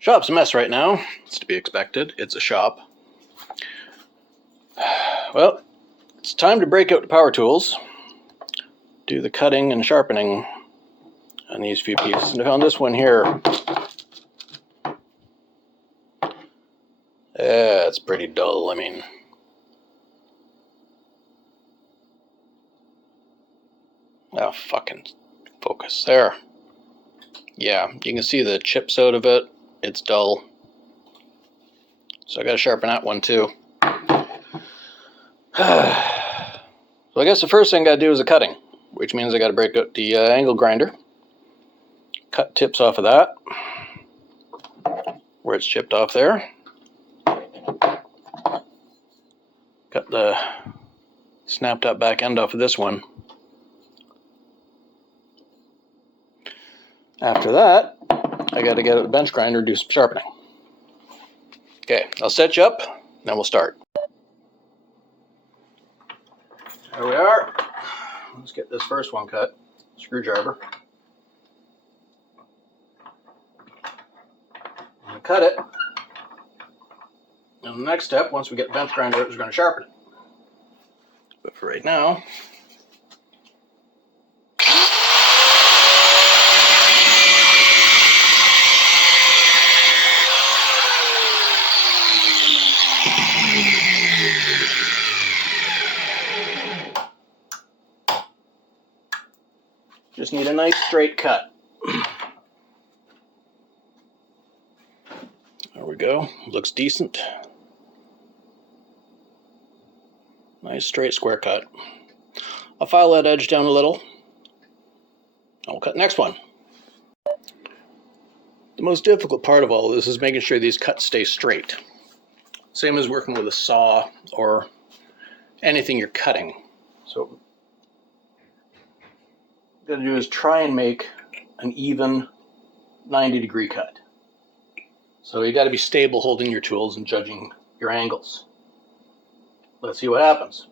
Shop's a mess right now. It's to be expected. It's a shop. Well, it's time to break out the power tools, do the cutting and sharpening on these few pieces. And I found this one here. It's pretty dull. I mean, oh, fucking focus there. Yeah, you can see the chips out of it. It's dull. So I gotta sharpen that one too. So I guess the first thing I gotta do is the cutting, which means I gotta break out the angle grinder, cut tips off of that, where it's chipped off there. Cut the snapped up back end off of this one. After that, I gotta get a bench grinder and do some sharpening. Okay, I'll set you up, then we'll start. There we are. Let's get this first one cut. Screwdriver. I'm gonna cut it. And the next step, once we get the bench grinder out, is going to sharpen it. But for right now, just need a nice straight cut. There we go. Looks decent. Nice straight square cut. I'll file that edge down a little. And we'll cut the next one. The most difficult part of all of this is making sure these cuts stay straight. Same as working with a saw or anything you're cutting. So what you gotta do is try and make an even 90-degree cut. So you gotta be stable holding your tools and judging your angles. Let's see what happens.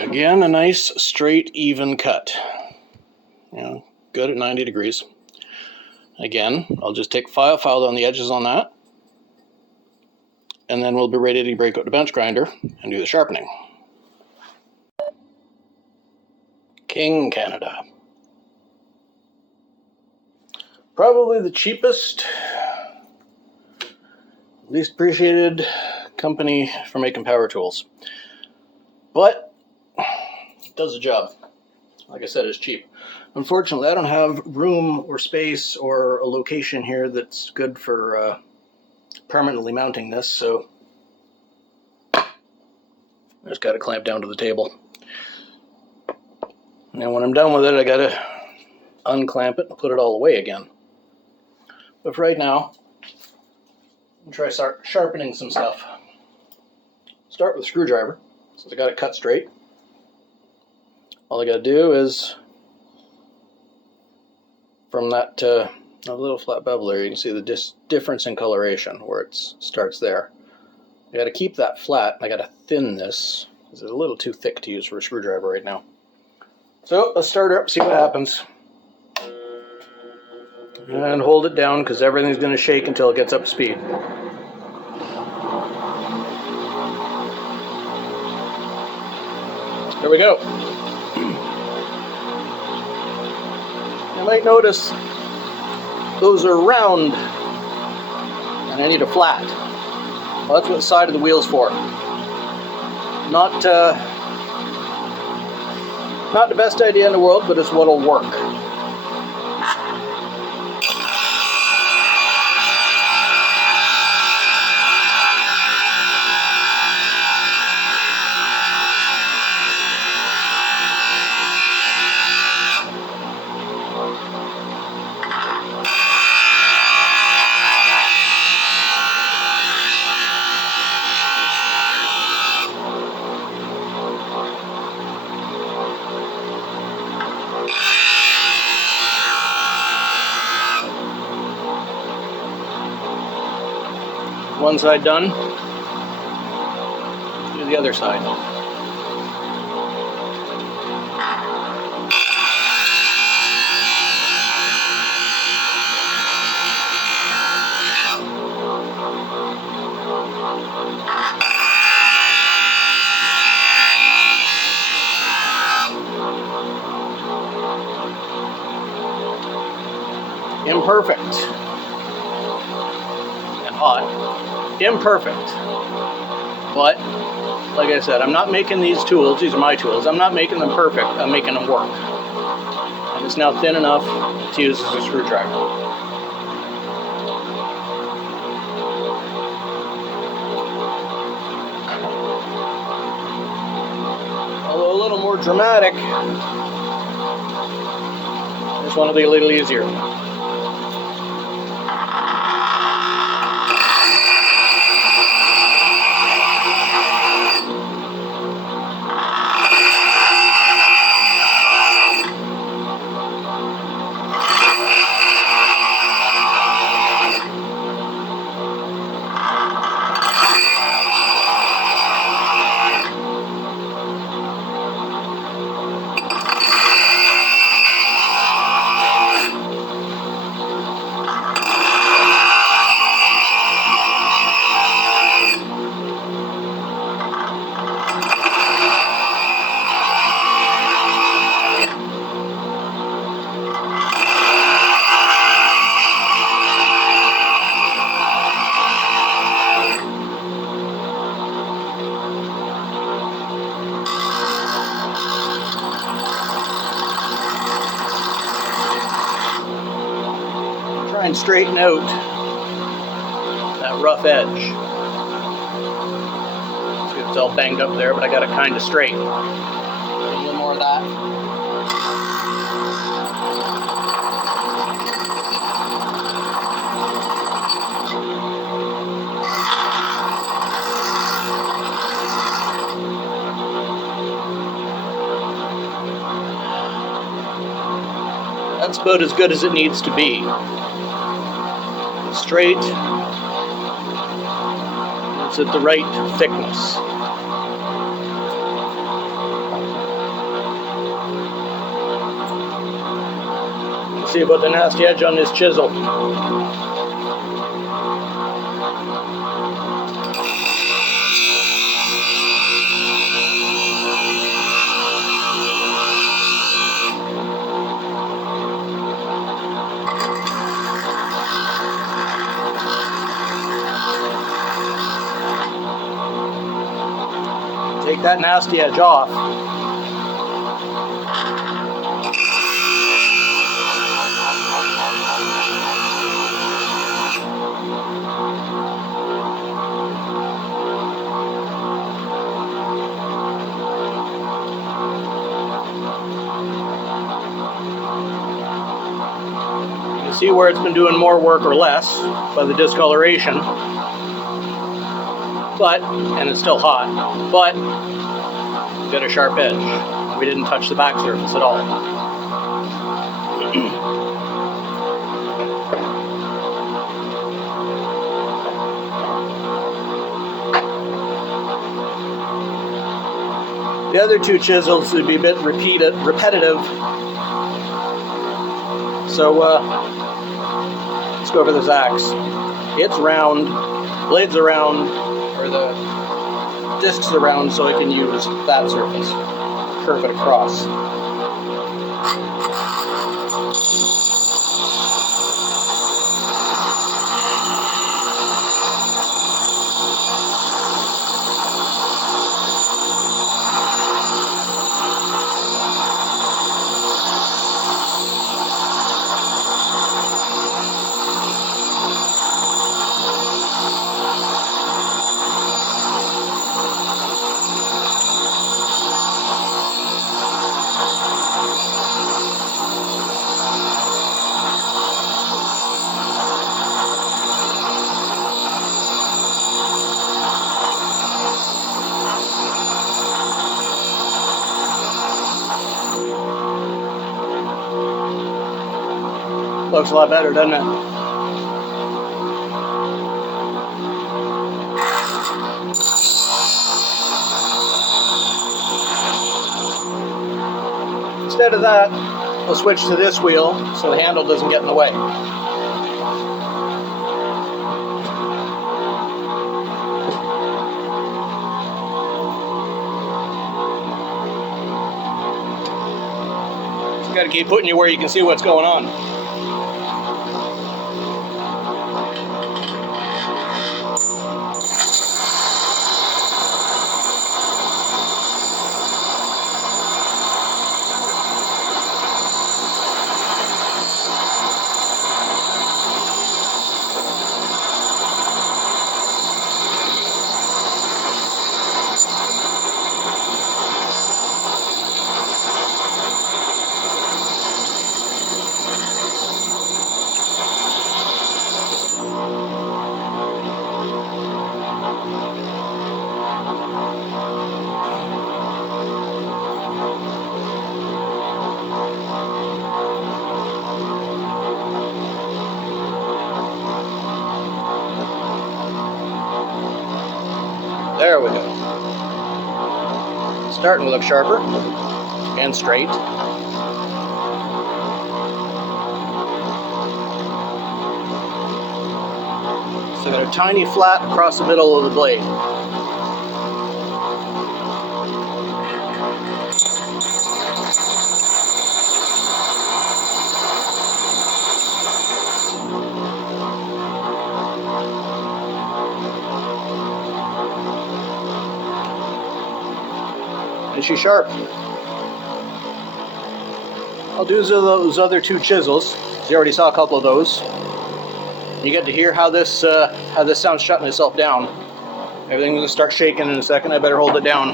Again, a nice, straight, even cut. You know, good at 90 degrees. Again, I'll just take file down the edges on that, and then we'll be ready to break out the bench grinder and do the sharpening. King Canada. Probably the cheapest, least appreciated company for making power tools. But it does the job. Like I said, it's cheap. Unfortunately, I don't have room or space or a location here that's good for permanently mounting this, so I just got to clamp down to the table. And when I'm done with it, I got to unclamp it and put it all away again. But for right now, I'm going to start sharpening some stuff. Start with a screwdriver, since I got it cut straight. All I got to do is, from that little flat bevel there, you can see the difference in coloration where it starts there. I got to keep that flat. I got to thin this because it's a little too thick to use for a screwdriver right now. So let's start her up, see what happens. And hold it down because everything's going to shake until it gets up to speed. There we go. You might notice those are round and I need a flat. Well, that's what the side of the wheel's for. Not the best idea in the world, but it's what'll work. One side done. Do the other side. Imperfect. And hot. Imperfect. But, like I said, I'm not making these tools, these are my tools, I'm not making them perfect, I'm making them work. And it's now thin enough to use as a screwdriver. Although a little more dramatic, this one will be a little easier. Try and straighten out that rough edge. See if it's all banged up there, but I got it kind of straight. A little more of that. That's about as good as it needs to be. Straight. It's at the right thickness. Let's see about the nasty edge on this chisel. Take that nasty edge off. You can see where it's been doing more work or less by the discoloration. But, and it's still hot, but we've got a sharp edge. We didn't touch the back surface at all. The other two chisels would be a bit repetitive. So let's go over this axe. It's round, blades are round, or the discs are round, so I can use that surface. Curve it across. Looks a lot better, doesn't it? instead of that, we'll switch to this wheel so the handle doesn't get in the way. Got to keep putting you where you can see what's going on. There we go. Starting to look sharper and straight. So I got a tiny flat across the middle of the blade. And she's sharp. I'll do those other two chisels. You already saw a couple of those. You get to hear how this sounds shutting itself down. Everything's gonna start shaking in a second. I better hold it down.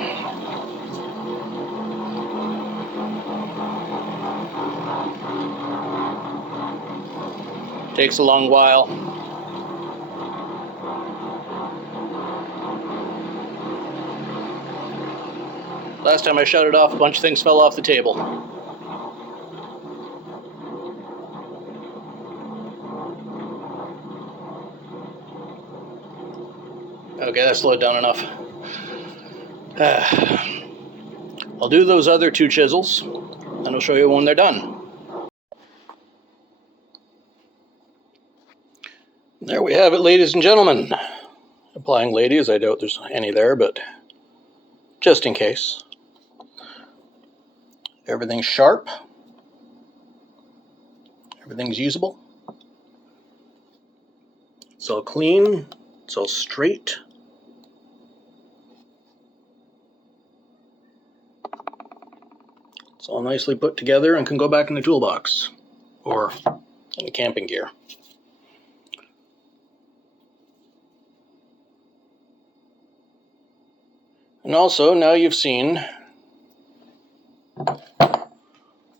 Takes a long while. Last time I shut it off, a bunch of things fell off the table. Okay, that slowed down enough. I'll do those other two chisels, and I'll show you when they're done. There we have it, ladies and gentlemen. Applying ladies, I doubt there's any there, but just in case. Everything's sharp. Everything's usable. It's all clean. It's all straight. It's all nicely put together and can go back in the toolbox or in the camping gear. And also, now you've seen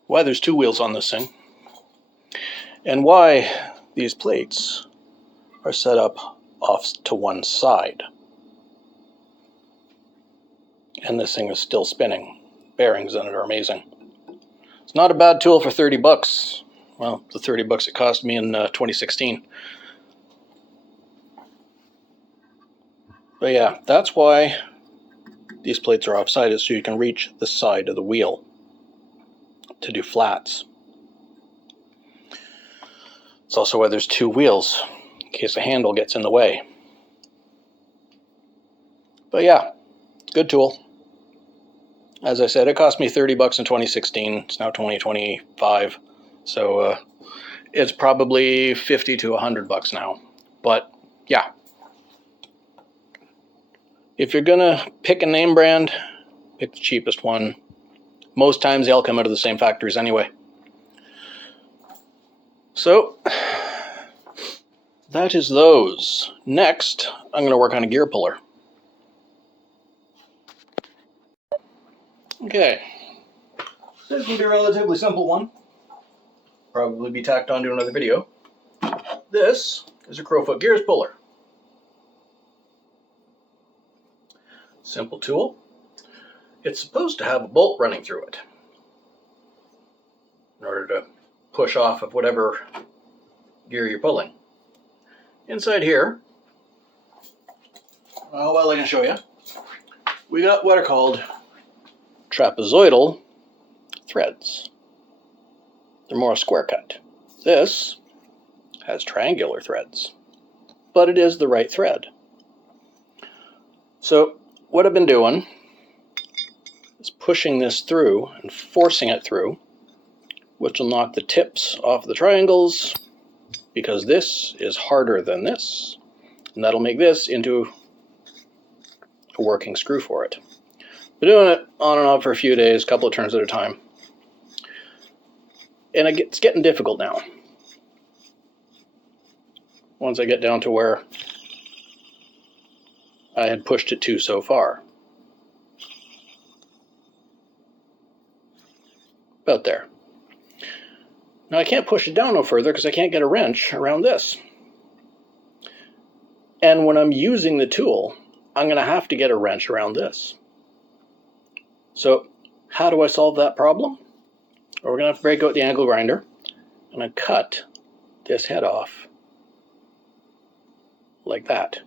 why there's two wheels on this thing and why these plates are set up off to one side. And this thing is still spinning. Bearings in it are amazing. It's not a bad tool for 30 bucks. Well, the 30 bucks it cost me in 2016. But yeah, that's why these plates are offside, is so you can reach the side of the wheel to do flats. It's also why there's two wheels, in case the handle gets in the way. But yeah, good tool. As I said, it cost me 30 bucks in 2016. It's now 2025. So it's probably 50 to 100 bucks now. But yeah. If you're gonna pick a name brand, pick the cheapest one. Most times they all come out of the same factories anyway. So that is those. Next, I'm gonna work on a gear puller. Okay, this will be a relatively simple one. Probably be tacked onto another video. This is a Crowfoot gears puller. Simple tool. It's supposed to have a bolt running through it in order to push off of whatever gear you're pulling. Inside here, well, I can show you. We got what are called trapezoidal threads. they're more a square cut. This has triangular threads, but it is the right thread. So what I've been doing is pushing this through and forcing it through, which will knock the tips off the triangles, because this is harder than this, and that'll make this into a working screw for it. Been doing it on and off for a few days, a couple of turns at a time, and it's getting difficult now. Once I get down to where I had pushed it to so far. About there. Now I can't push it down no further because I can't get a wrench around this. And when I'm using the tool, I'm going to have to get a wrench around this. So how do I solve that problem? Well, we're going to have to break out the angle grinder and I cut this head off like that,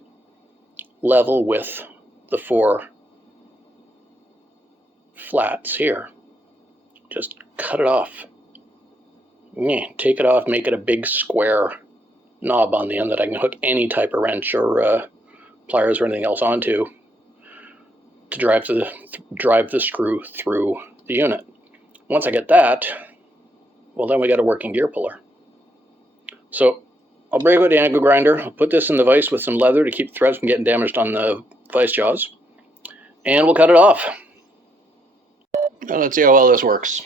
level with the 4 flats here. Just cut it off. Take it off, make it a big square knob on the end that I can hook any type of wrench or pliers or anything else onto to drive the screw through the unit. Once I get that, well, then we got a working gear puller. So I'll break out the angle grinder, I'll put this in the vise with some leather to keep threads from getting damaged on the vise jaws, and we'll cut it off. Now let's see how well this works.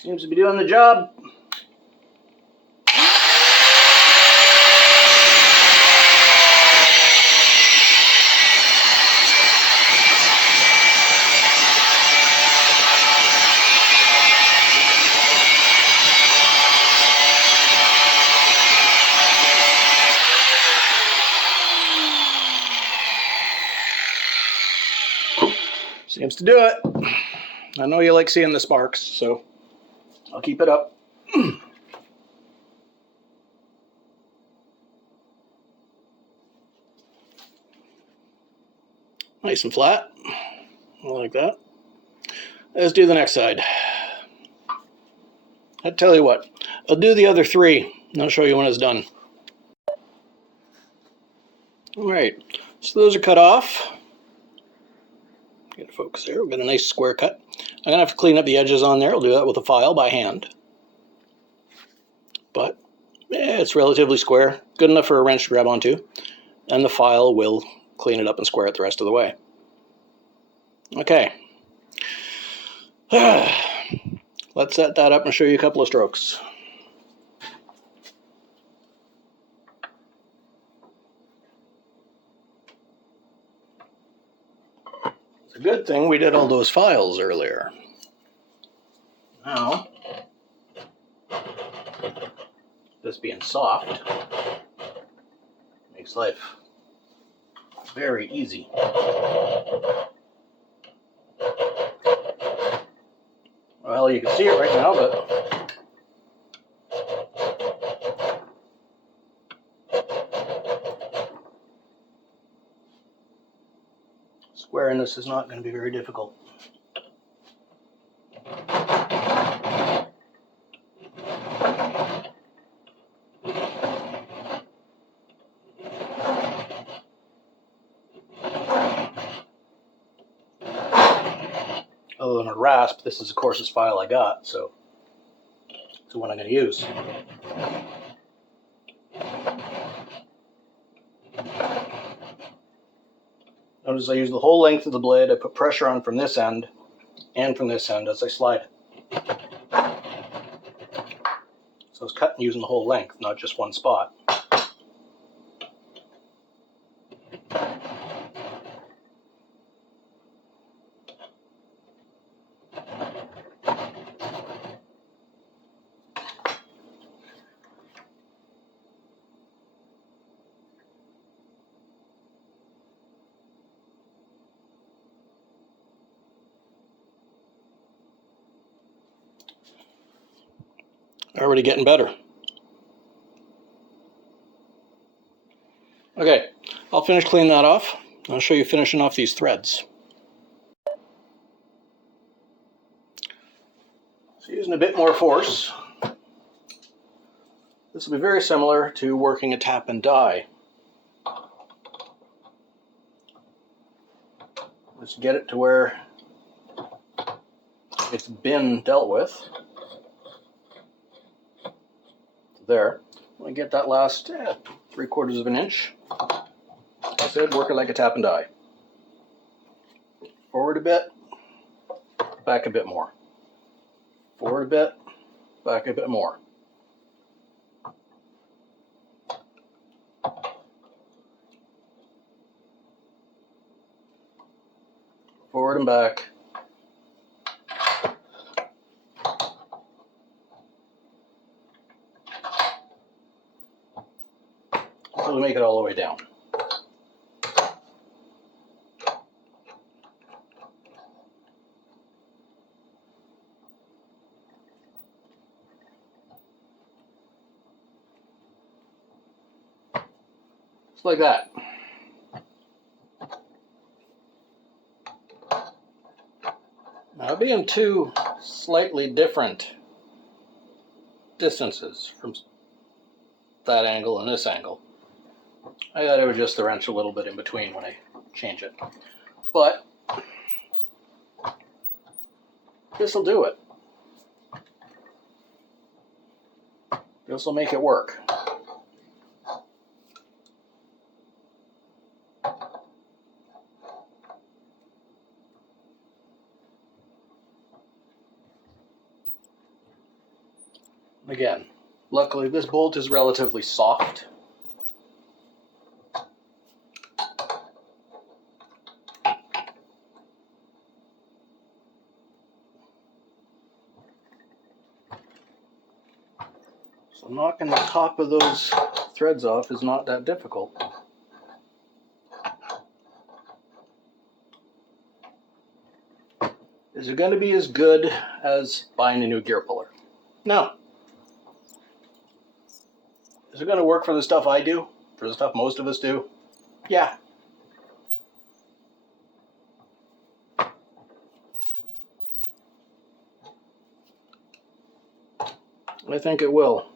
Seems to be doing the job. Seems to do it. I know you like seeing the sparks, so I'll keep it up. Nice and flat. I like that. Let's do the next side. I tell you what, I'll do the other 3, and I'll show you when it's done. All right, so those are cut off. Get a focus there. We've got a nice square cut. I'm gonna have to clean up the edges on there. I'll do that with a file by hand. But it's relatively square, good enough for a wrench to grab onto, and the file will clean it up and square it the rest of the way. Okay. Let's set that up and show you a couple of strokes. It's a good thing we did all those files earlier. Now, this being soft makes life very easy. Well, you can see it right now, but squaring this is not going to be very difficult. Other than a rasp, this is the coarsest file I got, so it's the one I'm going to use. Notice I use the whole length of the blade. I put pressure on from this end and from this end as I slide it. So it's cutting using the whole length, not just one spot. Already getting better. Okay, I'll finish cleaning that off. I'll show you finishing off these threads. So using a bit more force. This will be very similar to working a tap and die. Let's get it to where it's been dealt with. There. I get that last 3/4 of an inch. Like I said, work it like a tap and die. Forward a bit, back a bit more. Forward a bit, back a bit more. Forward and back. So to make it all the way down. Just like that. Now, being two slightly different distances from that angle and this angle, I got to adjust the wrench a little bit in between when I change it. But this will do it. This will make it work. Again, luckily this bolt is relatively soft. So knocking the top of those threads off is not that difficult. Is it going to be as good as buying a new gear puller? No. Is it going to work for the stuff I do? For the stuff most of us do? Yeah. I think it will.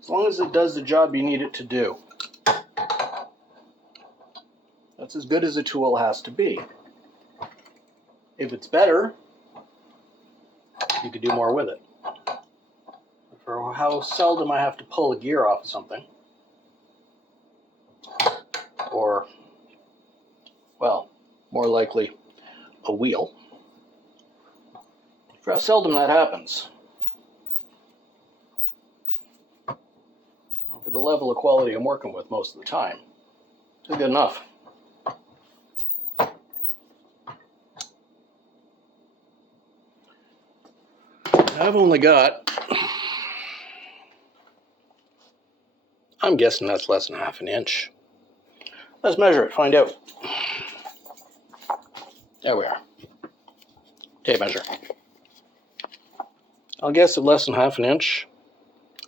As long as it does the job you need it to do. That's as good as a tool has to be. If it's better, you could do more with it. For how seldom I have to pull a gear off of something, or, well, more likely a wheel, for how seldom that happens, for the level of quality I'm working with most of the time, it's good enough. I've only got, I'm guessing that's less than ½ an inch. Let's measure it, find out. There we are. Tape measure. I'll guess at less than ½ an inch.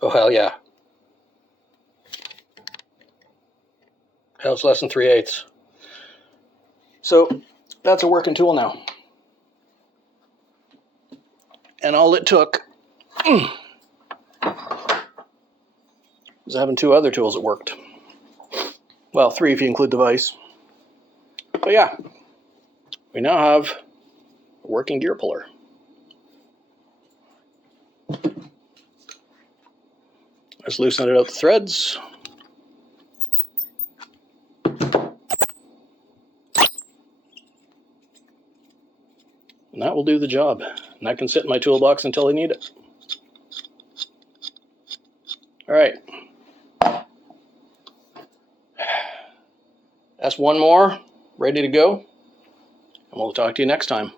Oh, hell yeah. Hell, it's less than 3/8. So that's a working tool now. And all it took was having 2 other tools that worked. Well, 3 if you include the vise. But yeah, we now have a working gear puller. Let's loosen it out the threads. And that will do the job. And that can sit in my toolbox until I need it. All right. That's one more, ready to go. And we'll talk to you next time.